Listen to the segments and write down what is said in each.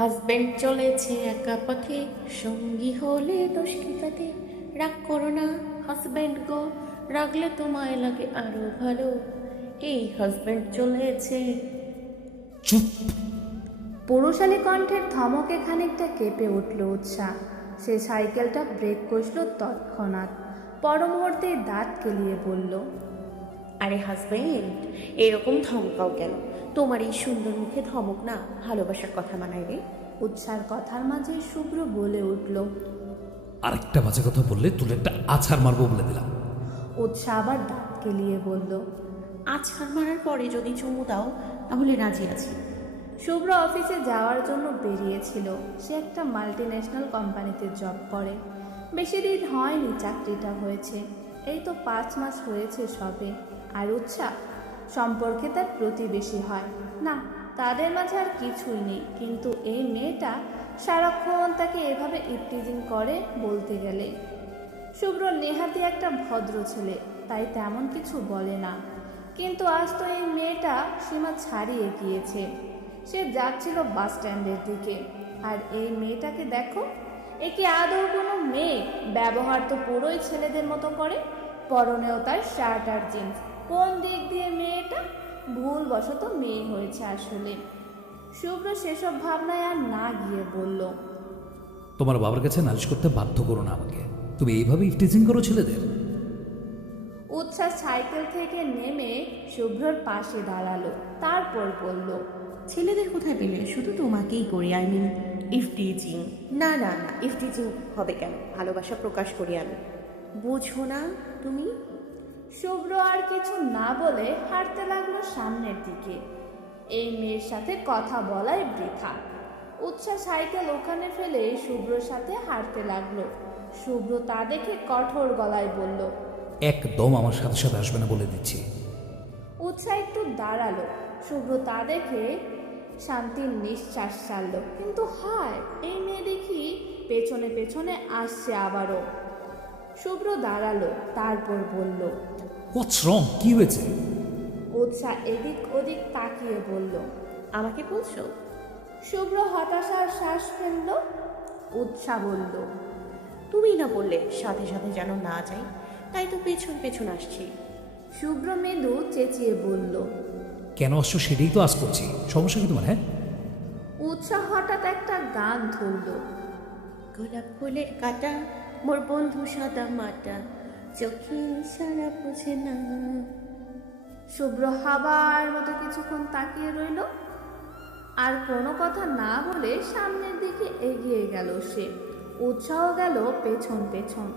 Husband চলেছে একা পথে সঙ্গী হলে দোষ কি তাতে? রাগ করো না হাজবেন্ড গো রাগলে তোমায় লাগে আরও ভালো। এই হাজবেন্ড চলেছে। চুপ। পুরুষালী কণ্ঠের ধমকে খানিকটা কেঁপে উঠল উৎসাহ সে সাইকেলটা ব্রেক কষল তৎক্ষণাৎ। পর মুহূর্তেই দাঁত কেলিয়ে বলল আরে হাজবেন্ড এরকম ধমকাও কেন? তোমার এই সুন্দর মুখে ধমক না ভালোবাসার কথা মানায় রে। উৎসার কথার মাঝে শুভ্র বলে উঠল আরেকটা বাজে কথা বললে তুলে একটা আছাড় মারবো বলে দিলাম। উৎসাহ আবার দাঁত কেলিয়ে বলল আছাড় মারার পরে যদি চুমু দাও তাহলে রাজি আছি। শুভ্র অফিসে যাওয়ার জন্য বেরিয়েছিল। সে একটা মাল্টি ন্যাশনাল কোম্পানিতে জব করে। বেশি দিন হয়নি চাকরিটা হয়েছে। এই তো পাঁচ মাস হয়েছে সবে। আর উৎসাহ সম্পর্কে তার প্রতিবেশী হয়। না, তাদের মাঝে আর কিছুই নেই, কিন্তু এই মেয়েটা সারাক্ষণ তাকে এভাবে ইপটিজিং করে বলতে গেলে। শুভ্র নেহাতি একটা ভদ্র ছেলে, তাই তেমন কিছু বলে না। কিন্তু আজ তো এই মেয়েটা সীমা ছাড়িয়ে গিয়েছে। সে যাচ্ছিল বাস স্ট্যান্ডের দিকে। আর এই মেয়েটাকে দেখো একে আদৌ কোনো মেয়ে? ব্যবহার তো পুরোই ছেলেদের মতো করে, পরনেও তার শার্ট আর জিন্স। কোন দিক দিয়ে মেয়েটা? ভুলবশত মেয়ে হয়েছে আসলে। শুভ্র সেসব ভাবনায় আর না গিয়ে বলল তোমার বাবার কাছে নালিশ করতে বাধ্য করো না আমাকে। তুমি এইভাবে ইফটিজিং করো ছেলেদের? উৎসাহ সাইকেল থেকে নেমে শুভ্রর পাশে দাঁড়াল তারপর বলল ছেলেদের কোথায় পেলে? শুধু তোমাকেই করি আই মিন ইফটিজিং। না না না ইফটিজিং হবে কেন? ভালোবাসা প্রকাশ করি আমি। বুঝো না তুমি? শুভ্র আর কিছু না বলে হাঁটতে লাগল সামনের দিকে। এই মেয়ের সাথে কথা বলাই বৃথা। উৎসাহ সাইকেল ওখানে ফেলে শুভ্রর সাথে হাঁটতে লাগল। শুভ্র তা দেখে কঠোর গলায় বলল একদম আমার সাথে সাথে আসবে না বলে দিচ্ছি। উৎসাহ একটু দাঁড়াল। শুভ্র তা দেখে শান্তির নিঃশ্বাস ছাড়ল। কিন্তু হায় এই মেয়ে দেখি পেছনে পেছনে আসছে আবারও। শুভ্র দাঁড়াল তারপর বলল হোয়াটস রং কি হয়েছে? উৎসাহ এদিক ওদিক তাকিয়ে বলল আমাকে বলছো? শুভ্র হতাশার শ্বাস ফেলল। উৎসাহ বলল তুমি না বললে সাথে সাথে যেন না যাই তাই তো পেছন পেছন আসছি। শুভ্র মেদু চেঁচিয়ে বলল কেন আসছো? সেটাই তো আজ করছি। সমস্যা কি তোমার হ্যাঁ? উৎসাহ হঠাৎ একটা গান ধরল গোলাপ ফুলের কাটা মোর বন্ধু সাদা মাটা, চোখে সারা বোঝে না। শুভ্র হাবার মতো কিছুক্ষণ তাকিয়ে রইল। আর কোনো কথা না বলে সামনের দিকে এগিয়ে গেল সে। উৎসাহ গেল পেছন পেছন।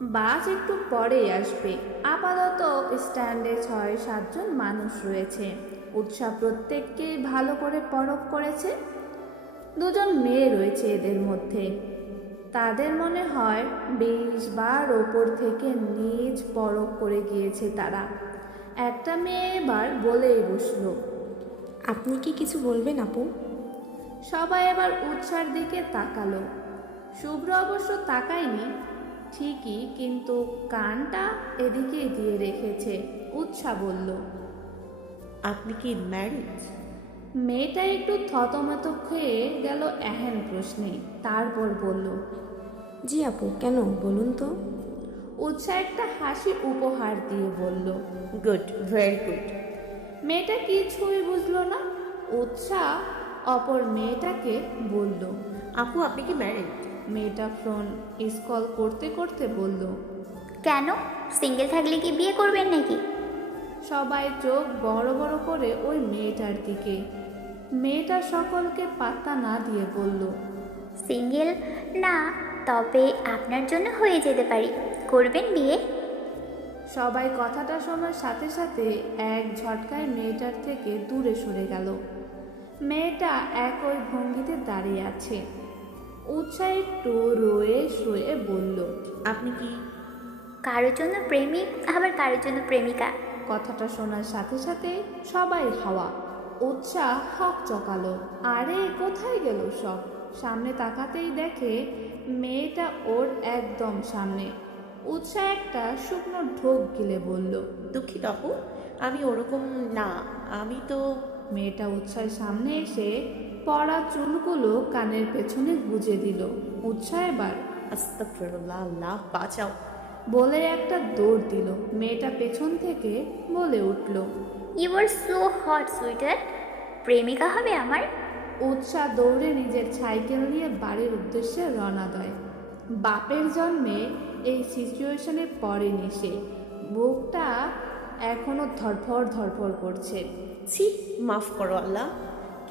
বাস একটু পরেই আসবে। আপাতত স্ট্যান্ডে ছয় সাতজন মানুষ রয়েছে। উৎসাহ প্রত্যেককেই ভালো করে পরখ করেছে। দুজন মেয়ে রয়েছে এদের মধ্যে। তাদের মনে হয় বিশ বার ওপর থেকে নিজ পরখ করে গিয়েছে তারা। একটা মেয়ে এবার বলেই বসল আপনি কি কিছু বলবেন আপু? সবাই এবার উৎসার দিকে তাকালো। শুভ্র অবশ্য তাকায়নি ঠিকই কিন্তু কানটা এদিকে দিয়ে রেখেছে। উৎসাহ বলল আপনি কি ম্যারিড? মেয়েটা একটু থতমত খেয়ে গেল এহেন প্রশ্নে। তারপর বলল জি আপু কেন? বলুন তো। উৎসাহ একটা হাসি উপহার দিয়ে বলল গুড ভেরি গুড। মেয়েটা কিছুই বুঝলো না। উৎসাহ অপর মেয়েটাকে বলল আপু আপনি কি ম্যারিড? মেয়েটা ফোন স্কল করতে করতে বলল কেন? সিঙ্গেল থাকলে কি বিয়ে করবেন নাকি? সবাই চোখ বড় বড় করে ওই মেয়েটার দিকে মেয়েটা সকলকে পাত্তা না দিয়ে বলল সিঙ্গেল? না তবে আপনার জন্য হয়ে যেতে পারি। করবেন বিয়ে? সবাই কথাটা শোনার সাথে সাথে এক ঝটকায় মেয়েটার থেকে দূরে সরে গেল। মেয়েটা একই ভঙ্গিতে দাঁড়িয়ে আছে। উৎসাহ একটু রয়ে শুয়ে বলল আপনি কি? কারোর জন্য প্রেমিক আবার কারোর জন্য প্রেমিকা। কথাটা শোনার সাথে সাথে সবাই হাওয়া। উৎসাহ হক চকালো। আরে কোথায় গেল সব? সামনে তাকাতেই দেখে মেয়েটা ওর একদম সামনে। উৎসাহ একটা শুকনো ঢোক গিলে বলল দুঃখিত আপু আমি ওরকম না আমি তো মেয়েটা উৎসাহের সামনে এসে পড়া চুলগুলো কানের পেছনে গুজে দিল। উৎসাহ এবার আস্তাগফিরুল্লাহ আল্লাহ বাঁচাও। বলে একটা দৌড় দিল। মেয়েটা পেছন থেকে বলে উঠল you are so hot sweeter প্রেমিকা হবে আমার। উৎসাহ দৌড়ে নিজের সাইকেল নিয়ে বাড়ির উদ্দেশ্যে রওনা দেয়। বাপের জন্মে এই সিচুয়েশনে পড়েনি সে। বুকটা এখনও ধরফর ধরফর করছে। ছি মাফ করো আল্লাহ।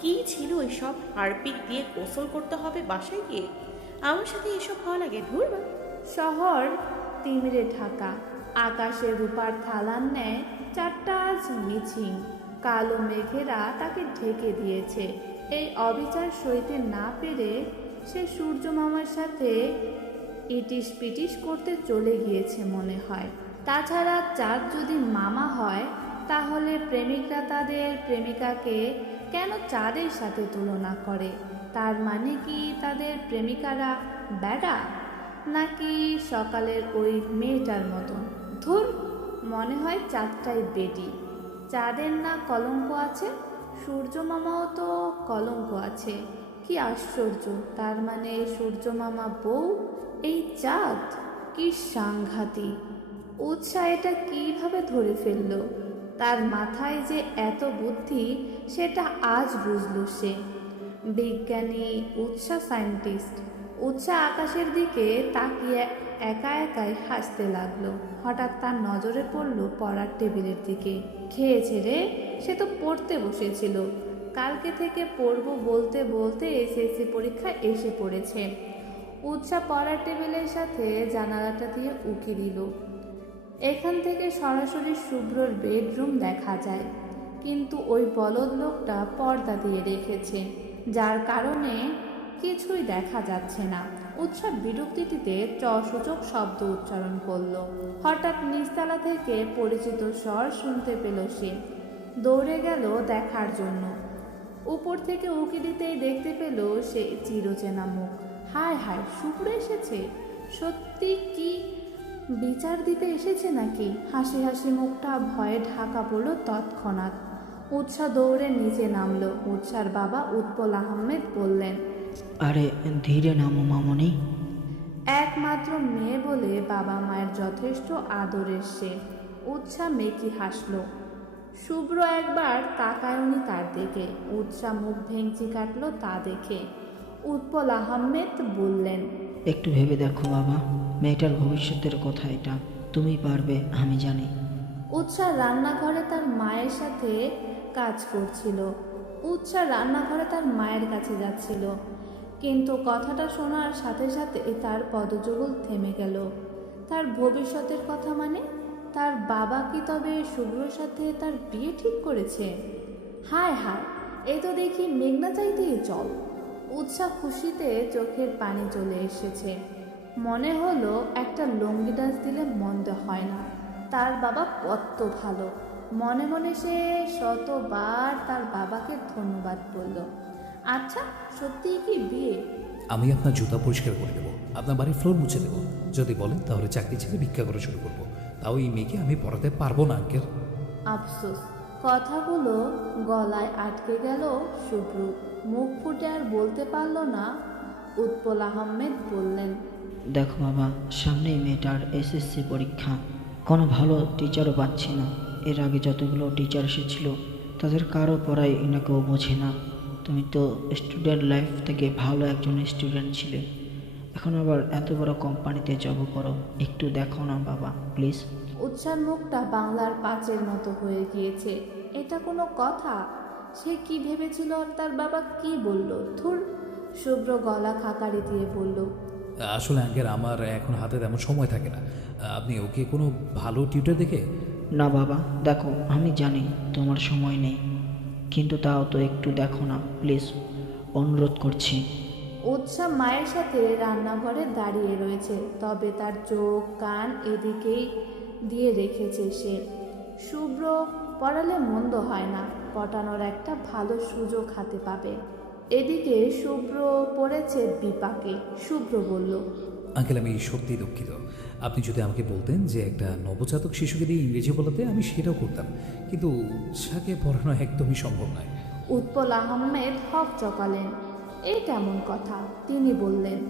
কি ছিল এসব? হারপিক দিয়ে গোসল করতে হবে বাসায় গিয়ে? আমার সাথে এসব হওয়া লাগে ধুর শহর তিমিরে ঢাকা। আকাশে রূপার থালার ন্যায় চারটা আজ মিছিং কালো মেঘেরা তাকে ঢেকে দিয়েছে। এই অবিচার সইতে না পেরে সে সূর্য মামার সাথে ইটিস পিটিস করতে চলে গিয়েছে মনে হয়। তাছাড়া চাঁদ যদি মামা হয়, তাহলে প্রেমিকরা তাদের প্রেমিকাকে কেন চাঁদের সাথে তুলনা করে? তার মানে কি তাদের প্রেমিকারা বেড়া নাকি সকালের ওই মেয়েটার মতন? ধুর, মনে হয় চাঁদটাই বেটি চাঁদের না কলঙ্ক আছে? সূর্য মামাও তো কলঙ্ক আছে। কি আশ্চর্য, তার মানে সূর্য মামা বউ? এই চাঁদ, কি সাংঘাতিক। উৎসাহ এটা কীভাবে ধরে ফেলল? তার মাথায় যে এত বুদ্ধি, সেটা আজ বুঝলো সে। বিজ্ঞানী উৎসাহ সায়েন্টিস্ট উৎসাহ আকাশের দিকে তাকিয়ে একা একাই হাসতে লাগল। হঠাৎ তার নজরে পড়ল পড়ার টেবিলের দিকে। খেয়েছে রে, সে তো পড়তে বসেছিল। কালকে থেকে পড়ব বলতে বলতে এসএসসি পরীক্ষা এসে পড়েছে। উৎসাহ পড়ার টেবিলের সাথে জানালাটা দিয়ে উঁকি দিল। এখান থেকে সরাসরি শুভ্রর বেডরুম দেখা যায়। কিন্তু ওই বলদ লোকটা পর্দা দিয়ে রেখেছে। যার কারণে কিছুই দেখা যাচ্ছে না। উৎসব বিরক্তিটিতে চসূচক শব্দ উচ্চারণ করল। হঠাৎ নিচতলা থেকে পরিচিত স্বর শুনতে পেল সে। দৌড়ে গেল দেখার জন্য। উপর থেকে উকি দিতেই দেখতে পেল সে চিরচেনা মুখ। হায় হায় শুভ্র এসেছে? সত্যি কি বিচার দিতে এসেছে নাকি? হাসি হাসি মুখটা ভয়ে ঢাকা পড়ল তৎক্ষণাৎ। উৎসাহ দৌড়ে নিচে নামলো। উৎসার বাবা উৎপল আহমেদ বললেন আরে ধীরে নামো মামনি। একমাত্র মেয়ে বলে বাবা মায়ের যথেষ্ট আদরের সে। উৎসাহ মেকি হাসলো। শুভ্র একবার তাকায়নি তার দিকে। উৎসা মুখ ভেঙচি কাটলো তা দেখে। উৎপল আহমেদ বললেন একটু ভেবে দেখো বাবা মেয়েটার ভবিষ্যতের কথা এটা। তুমি পারবে আমি জানি। উৎসা রান্নাঘরে তার মায়ের সাথে কাজ করছিল। উৎসাহ রান্নাঘরে তার মায়ের কাছে যাচ্ছিল। কিন্তু কথাটা শোনার সাথে সাথে তার পদযুগল থেমে গেল। তার ভবিষ্যতের কথা মানে? তার বাবা কি তবে শুভ্রর সাথে তার বিয়ে ঠিক করেছে? হায় হায়, এ তো দেখি মেঘনা চাইতেই চল। উৎসাহ খুশিতে চোখের পানি চলে এসেছে। মনে হলো একটা লঙ্গি ডান্স দিলে মন্দ হয় না। তার বাবা কত ভালো। মনে মনে সে শতবার তার বাবাকে ধন্যবাদ বলল। আচ্ছা সত্যিই কি বিয়ে? আমি আপনার জুতা পরিষ্কার করে দেবো আপনার বাড়ির ফ্লোর মুছে দেবো। যদি বলেন তাহলে চাকরি ছেড়ে ভিক্ষা করা শুরু করব। তাও এই মেয়েকে আমি পড়াতে পারব না আঙ্কেল। আফসোস। কথাগুলো গলায় আটকে গেল শুভ্র মুখ ফুটে আর বলতে পারল না। উৎপল আহমেদ বললেন দেখো বাবা সামনেই মেয়েটার এসএসসি পরীক্ষা। কোনো ভালো টিচারও পাচ্ছি না। এর আগে যতগুলো টিচার এসেছিল তাদের কারও পড়াই এনাকেও বোঝে না। তুমি তো স্টুডেন্ট লাইফ থেকে ভালো একজন স্টুডেন্ট ছিলে। এখন আবার এত বড় কোম্পানিতে জব করো। একটু দেখো না বাবা প্লিজ উৎসার মুখটা বাংলার পাঁচের মতো হয়ে গিয়েছে। এটা কোনো কথা? সে কি ভেবেছিল তার বাবা কি বলল? ধুর শুভ্র গলা খাকারি দিয়ে বলল আসলে আঙ্কেল আমার এখন হাতে তেমন সময় থাকে না। আপনি ওকে কোনো ভালো টিউটার দেখে? না বাবা দেখো আমি জানি তোমার সময় নেই। কিন্তু তাও তো একটু দেখো না প্লিজ। অনুরোধ করছি। উৎসাহ মায়ের সাথে রান্নাঘরে দাঁড়িয়ে রয়েছে তবে তার চোখ কান এদিকেই দিয়ে রেখেছে সে। শুভ্র পড়ালে মন্দ হয় না পটানোর একটা ভালো সুযোগ হাতে পাবে। এদিকে শুভ্র পড়েছে বিপাকে শুভ্র বলল আঙ্কেল আমি সত্যি দুঃখিত। আপনি যদি আমাকে বলতেন যে একটা নবজাতক শিশুকে দিয়ে ইংরেজি বলাতে আমি সেটাও করতাম। কিন্তু সাকে পড়ানো একদমই সম্ভব নয়। উৎপল আহমেদ হক চকালেন। এই কেমন কথা? তিনি বললেন